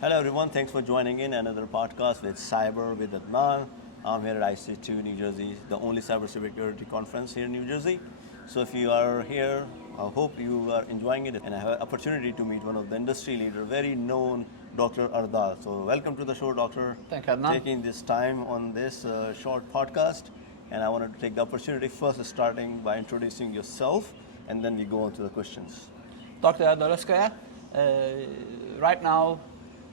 Hello everyone, thanks for joining in another podcast with Cyber with Adnan. I'm here at IC2 New Jersey, the only cybersecurity conference here in New Jersey. So if you are here, I hope you are enjoying it, and I have an opportunity to meet one of the industry leader, very known Dr. Ardal. So welcome to the show, Doctor. Thank you, Adnan. Taking this time on this short podcast, and I wanted to take the opportunity first, starting by introducing yourself, and then we go on to the questions. Dr. Ardal, right now,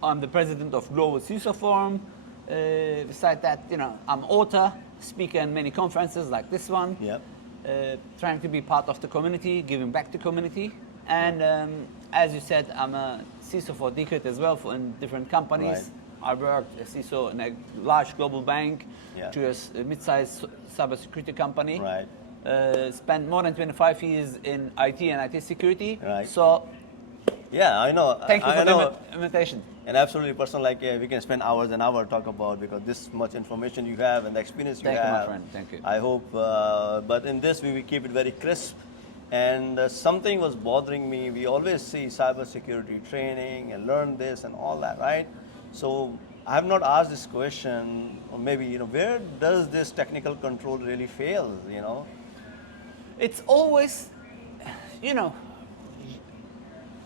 I'm the president of Global CISO Forum. Besides that, I'm author, speaker in many conferences like this one. Yep. Trying to be part of the community, giving back to community. And as you said, I'm a CISO for decade as well in different companies. Right. I worked as CISO in a large global bank, to a mid-sized cybersecurity company. Right. Spent more than 25 years in IT and IT security. Right. So, yeah, I know. Thank you for the invitation. And absolutely, person we can spend hours and hours talk about, because this much information you have and the experience you have. Thank you, my friend. Thank you. I hope, but in this we will keep it very crisp. And something was bothering me. We always see cybersecurity training and learn this and all that, right? So I have not asked this question, or maybe where does this technical control really fail? It's always,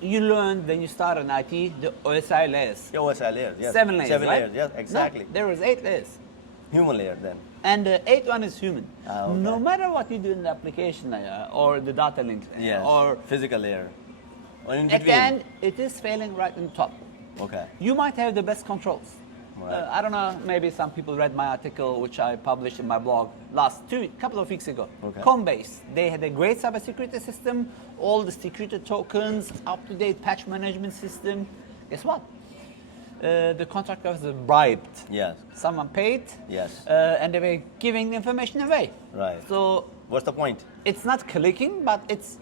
you learn when you start in IT the OSI layers. Yeah, OSI layers, yes. 7 layers, Seven right? layers, yes, exactly. No, there is 8 layers. Human layer then. And the 8th one is human. Okay. No matter what you do in the application layer or the data link Yes. or physical layer. Or in at between. the end, it is failing right on top. Okay. You might have the best controls. Right. I don't know, maybe some people read my article, which I published in my blog couple of weeks ago. Okay. Coinbase, they had a great cybersecurity system, all the security tokens, up-to-date patch management system. Guess what? The contractors were bribed. Yes. Someone paid. Yes. And they were giving the information away. Right. So what's the point? it's not clicking, but it's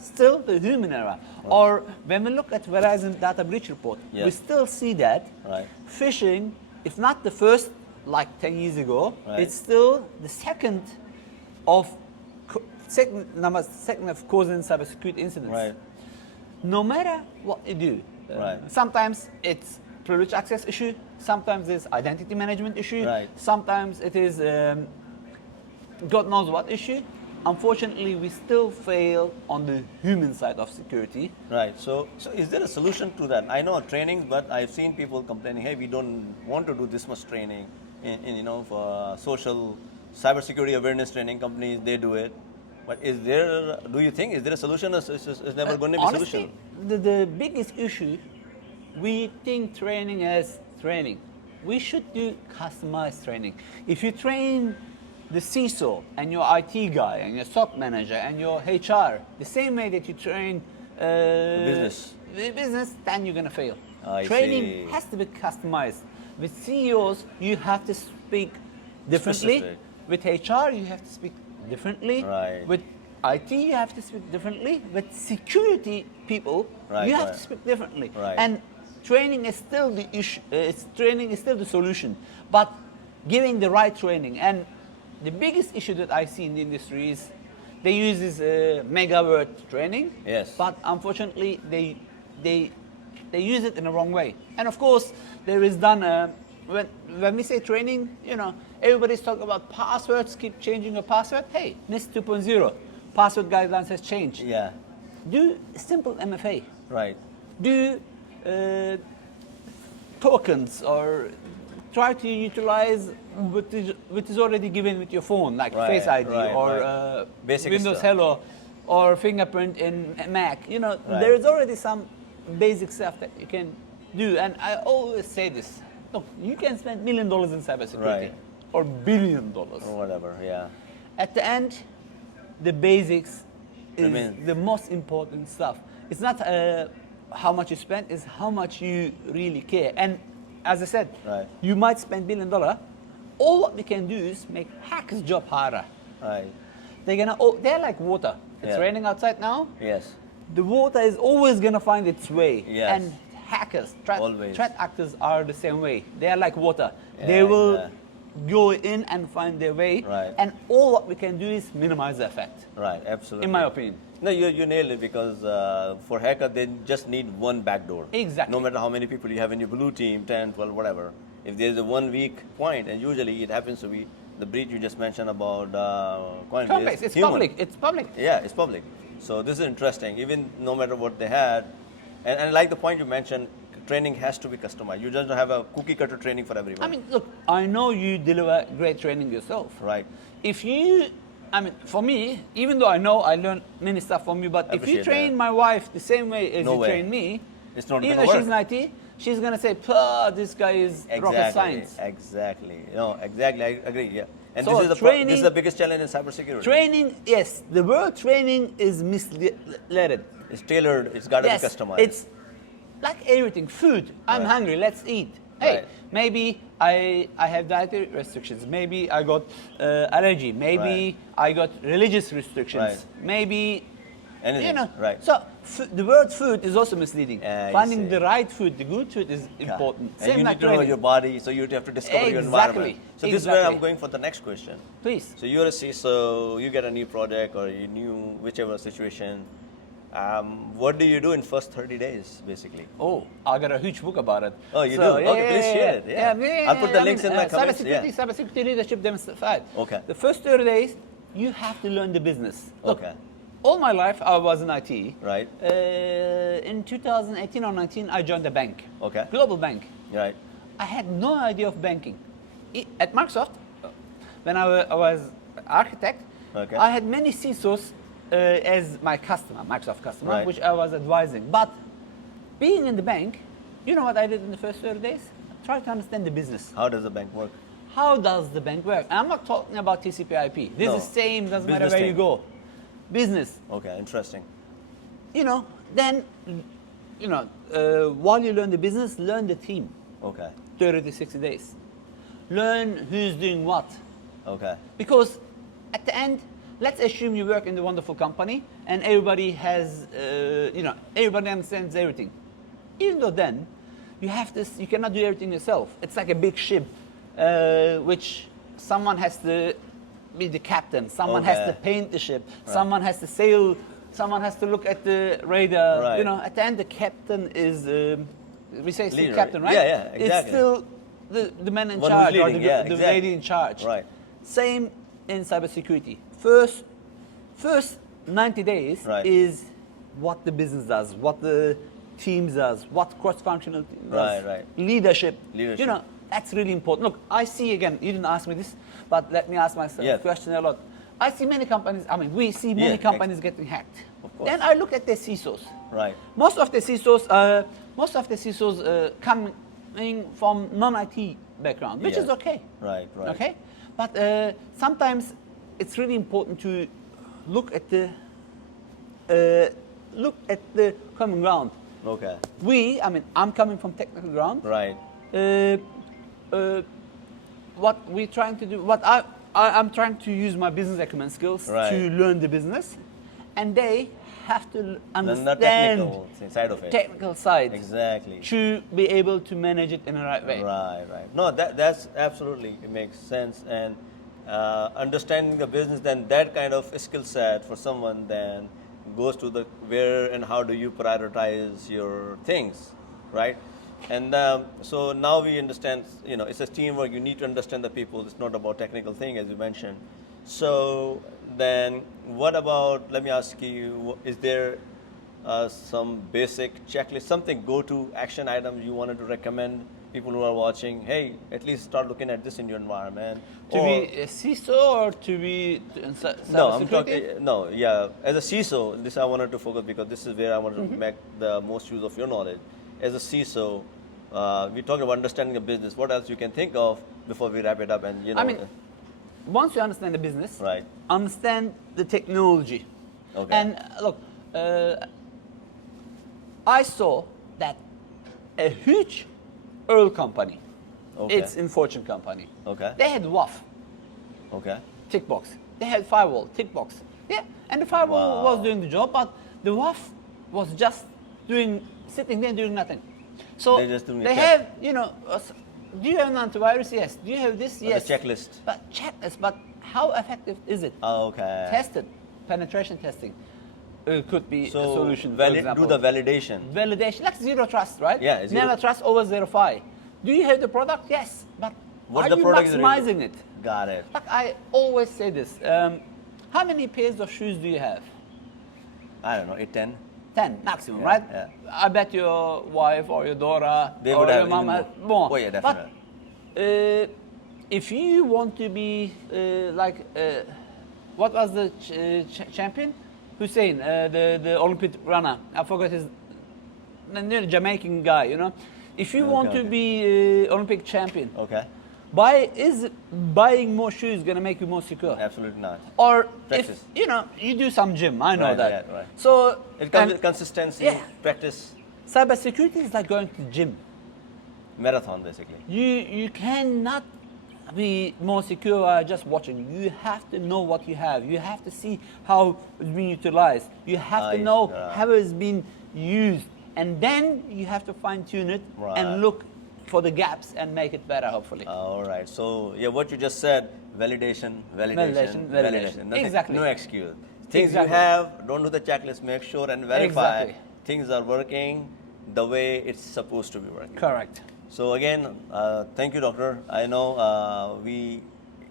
still the human error. Or when we look at Verizon data breach report, we Yes. still see that phishing, if not the first, like 10 years ago, it's still the second of causing cybersecurity incidents. Right. No matter what you do, sometimes it's privilege access issue, sometimes it's identity management issue, sometimes it is God knows what issue. Unfortunately, we still fail on the human side of security. Right. So is there a solution to that? I know training, but I've seen people complaining, hey, we don't want to do this much training for social cybersecurity awareness training companies, they do it. But is there a solution, or is never going to be a solution? The biggest issue, we think training as training. We should do customized training. If you train the CISO and your IT guy and your SOC manager and your HR the same way that you train the business, then you're going to fail. Training has to be customized. With CEOs, you have to speak differently. Specific. With HR, you have to speak differently. Right. With IT, you have to speak differently. With security people, you have to speak differently. Right. And training is still the issue. Training is still the solution, but giving the right training. And the biggest issue that I see in the industry is they use this mega word training. Yes. But unfortunately, they use it in the wrong way. And of course, there is done. When we say training, everybody's talking about passwords. Keep changing your password. Hey, NIST 2.0, password guidelines has changed. Yeah. Do simple MFA. Right. Do tokens, or try to utilize what is already given with your phone, like Face ID or Windows stuff. Hello or fingerprint in Mac. There is already some basic stuff that you can do. And I always say this. Look, you can spend $1 million in cybersecurity or $1 billion. Or whatever, yeah. At the end, the basics is the most important stuff. It's not how much you spend, it's how much you really care. And as I said, you might spend $1 billion. All what we can do is make hackers' job harder. Right. They're like water. It's raining outside now. Yes. The water is always gonna find its way. Yes. And hackers, threat actors are the same way. They are like water. They will go in and find their way. Right. And all what we can do is minimize the effect. Right, absolutely. In my opinion. No, you nailed it because for hacker, they just need one backdoor. Exactly. No matter how many people you have in your blue team, 10, 12, whatever. If there's a 1 weak point, and usually it happens to be the breach you just mentioned about Coinbase. It's human. public. It's public. Yeah, it's public. So this is interesting. Even no matter what they had, and like the point you mentioned, training has to be customized. You just don't have a cookie cutter training for everyone. I mean, look, I know you deliver great training yourself. Right. If you, I mean, for me, even though I know I learned many stuff from you, but if you Appreciate train that. my wife the same way as No you way. train me, It's not even gonna though work. she's in IT, she's gonna say, this guy is rocket science. Exactly. No, exactly. I agree. Yeah. And So this is the biggest challenge in cybersecurity. Training, yes, the word training is misled. It's tailored. It's got to Yes, be customized. it's like everything. Food. I'm Right. hungry. Let's eat. Hey, Right. maybe I have dietary restrictions. Maybe I got allergy. Maybe I got religious restrictions. Right. Maybe Anything. you know. Right. So the word food is also misleading. I Finding see. the right food, the good food, is important. And you like need to know training. your body, so you have to discover your Exactly. environment. So this is where I'm Exactly. going for the next question. Please. So you're a CISO, you get a new project or a new whichever situation. What do you do in first 30 days, basically? Oh, I got a huge book about it. Oh, you So, do? yeah, Okay, yeah, please yeah, share it, yeah. I'll put the links in my comments, Cybersecurity, yeah. cybersecurity leadership demonstrated. Okay. The first 30 days, you have to learn the business. Look, Okay. all my life I was in IT. Right. In 2018 or 19, I joined a bank. Okay. Global bank. Right. I had no idea of banking. At Microsoft, when I was architect, Okay. I had many CISOs as my customer, Microsoft customer, Right. which I was advising. But being in the bank, you know what I did in the first 30 days? Try to understand the business. How does the bank work? How does the bank work? And I'm not talking about TCP/IP. This No. is same, doesn't matter Business where thing. you go. Business. Okay, interesting. You know, then, while you learn the business, learn the team. Okay. 30 to 60 days. Learn who's doing what. Okay. Because at the end, let's assume you work in the wonderful company and everybody has, everybody understands everything. Even though then, you cannot do everything yourself. It's like a big ship, which someone has to be the captain, someone has to Okay. paint the ship, someone has to sail, someone has to look at the radar. Right. You know, at the end, the captain is, we say still Leader, captain, right? yeah, yeah, It's exactly. still the man in One who's charge or leading, yeah, the exactly. lady in charge. Right. Same in cybersecurity. First 90 days Right. is what the business does, what the teams does, what cross-functional team does. Right. Leadership. Leadership. You know, that's really important. Look, I see again, you didn't ask me this, but let me ask myself Yeah. a question a lot. I see many companies, we see many Yeah, companies getting hacked. Of course. Then I look at their CISOs. Right. Most of the CISOs coming from non-IT background, which Yeah. is okay. Right. Okay, but sometimes it's really important to look at the common ground. Okay. I'm coming from technical ground. Right. What we're trying to do, I'm trying to use my business acumen skills Right. to learn the business, and they have to The understand technical side of it. technical side Exactly. to be able to manage it in the right way. Right. No, that's absolutely, it makes sense. And understanding the business, then that kind of skill set for someone then goes to the where and how do you prioritize your things, right? And so now we understand, it's a teamwork. You need to understand the people. It's not about technical thing, as you mentioned. So then what about, let me ask you, is there some basic checklist, something go-to action items you wanted to recommend people who are watching? Hey, at least start looking at this in your environment. To be a CISO or to be in No, I'm cybersecurity? talking, no, yeah. As a CISO, this I wanted to focus because this is where I wanted to make the most use of your knowledge. As a CISO, we talked about understanding the business. What else you can think of before we wrap it up? And Once you understand the business, Right. understand the technology. Okay. And look, I saw that a huge oil company, Okay. it's in Fortune company, Okay. they had WAF, Okay. tick box. They had firewall, tick box. Yeah, and the firewall Wow. was doing the job, but the WAF was just sitting there doing nothing. So They're just doing a they check. have, do you have an antivirus? Yes. Do you have this? The Yes. checklist. But how effective is it? Okay. Tested, penetration testing. could be So a solution, for do example. the validation. Validation, like zero trust, right? Yeah, Never trust, over verify. Do you have the product? Yes, but What are the you product is maximizing it? Got it. Like I always say this, how many pairs of shoes do you have? I don't know, 10. 10 maximum, Yeah, right? yeah. I bet your wife or your daughter They or would your have mom even has more. more. Oh, yeah, definitely. But if you want to be what was the champion? Hussein, the Olympic runner. I forgot his the Jamaican guy. You know, if you want to be Olympic champion, Okay. is buying more shoes gonna make you more secure? Absolutely not. Or Practice. if you do some gym, I know Right, that. right, right. So It comes and with consistency, yeah. practice, cybersecurity is like going to the gym. marathon basically. You cannot be more secure by just watching. You have to know what you have. You have to see how it's being utilized. You have to Nice, know yeah. how it's been used, and then you have to fine tune it Right. and look for the gaps and make it better. Hopefully. All right. So yeah, what you just said, validation. Validation. Nothing, Exactly. No excuse. Things Exactly. you have, don't do the checklist. Make sure and verify Exactly. things are working the way it's supposed to be working. Correct. So again, thank you, doctor. I know we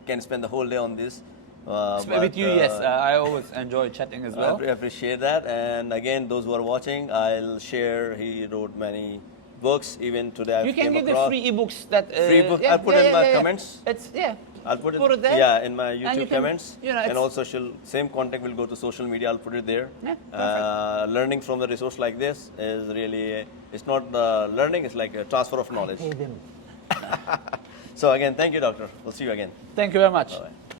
can spend the whole day on this. With you, yes. I always enjoy chatting as well. I appreciate that. And again, those who are watching, I'll share. He wrote many books. Even today, I You can came give across the free ebooks that. free book. Yeah, I'll put in my comments. It's I'll put it there. Yeah, in my and YouTube you can, comments. You know, And it's- also, same contact will go to social media. I'll put it there. Yeah, perfect. Learning from the resource like this is really, it's not learning, it's like a transfer of knowledge. Pay them. So again, thank you, doctor. We'll see you again. Thank you very much. Bye-bye.